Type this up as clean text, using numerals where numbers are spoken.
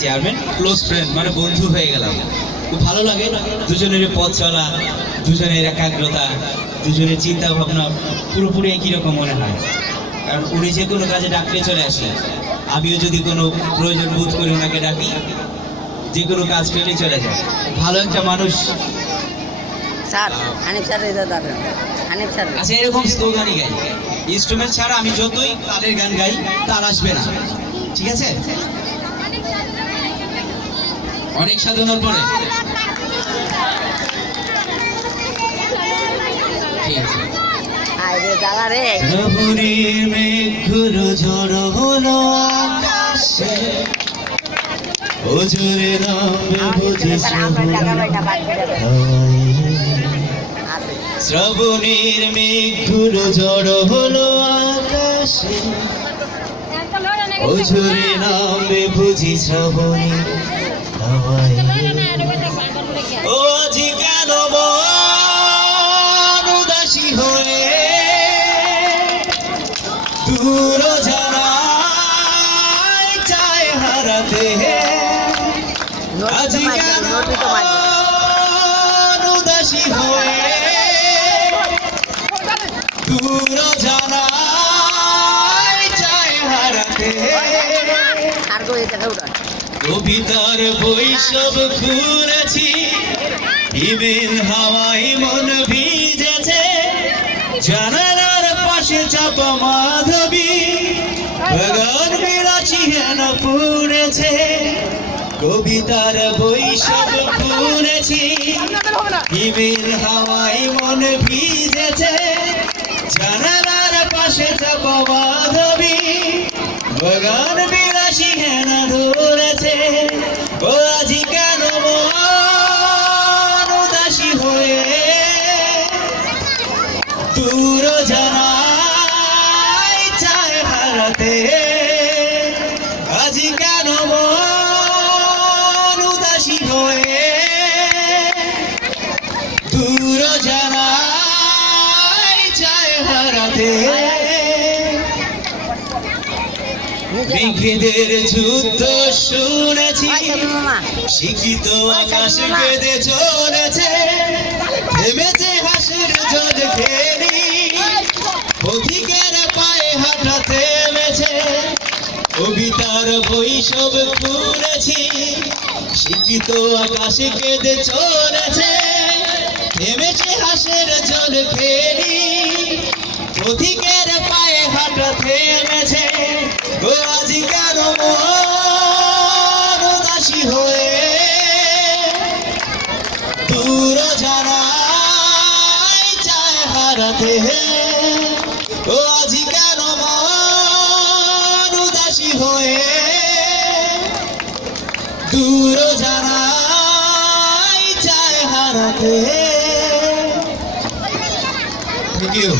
Chairman close friend মানে বন্ধু হয়ে গেলাম। খুব ভালো লাগে দুজনের পথ চলা, দুজনের একাগ্রতা, দুজনের চিন্তা ভাবনা পুরোপুরি একই রকম মনে হয়। কারণ উনি যে কোনো কাজে ডাকলে চলে আসে, আমিও যদি কোনো প্রয়োজন বোধ করি ওনাকে ডাকি, যে কোনো কাজ পেলেই চলে যায়। ভালো একটা মানুষ। আচ্ছা, এরকম স্লোগানই গাই, ইনস্ট্রুমেন্ট ছাড়া আমি যতই তালের গান গাই তার আসবে না, ঠিক আছে? অনেক সাধনার পরে শ্রাবণীর মেঘগুলো ঝড় হলো আকাশে, ওজরে নামবে বুঝি শ্রাবণীর মেঘগুলো ঝড় হলো আকাশে, ওজরে নামবে বুঝি শ্রাবণী হাওয়ায়। ও আজি কেন মন উদাসী হয়ে দূর জানায় চায় হারাতে, আজি কেন মন উদাসী হয়ে দূর জানায় চায় হারাতে। কবিতার বৈশব খুলেছি, হিমেল হাওয়ায় মন ভিজেছে, জানালার পাশে চাপা মাধবী বাগান বিলাসী হেন পুড়েছে। কবিতার বৈশব খুলেছি, হিমেল হাওয়ায় মন ভিজেছে, জানালার পাশে চাপা মাধবী বাগান বিলাসী হেন ধরেছে। ও আজি কেন মন উদাসী হয়ে দূর জানায় চায় হারাতে, আজি কেন মন উদাসী হয়ে দূর জানায় চায় হারাতে। মেঘেদের যুদ্ধ শুনেছি, শিক্ষিত আকাশ কেঁদে চলেছে, থেমেছে হাসির জল ঘেরি, পথিকের পায়ে হাঁটা থেমেছে। কবিতার বৈশব খুলেছি, শিক্ষিত আকাশ কেঁদে চলেছে, থেমেছে হাসির জল ঘেরি, পথিকের পায়ে হাঁটা থেমেছে। ও আজি কেন মন উদাসী হয়ে দূর জানায় চায় হারাতে, ও আজি কেন মন উদাসী হয়ে দূর জানায় চায় হারাতে। Thank you.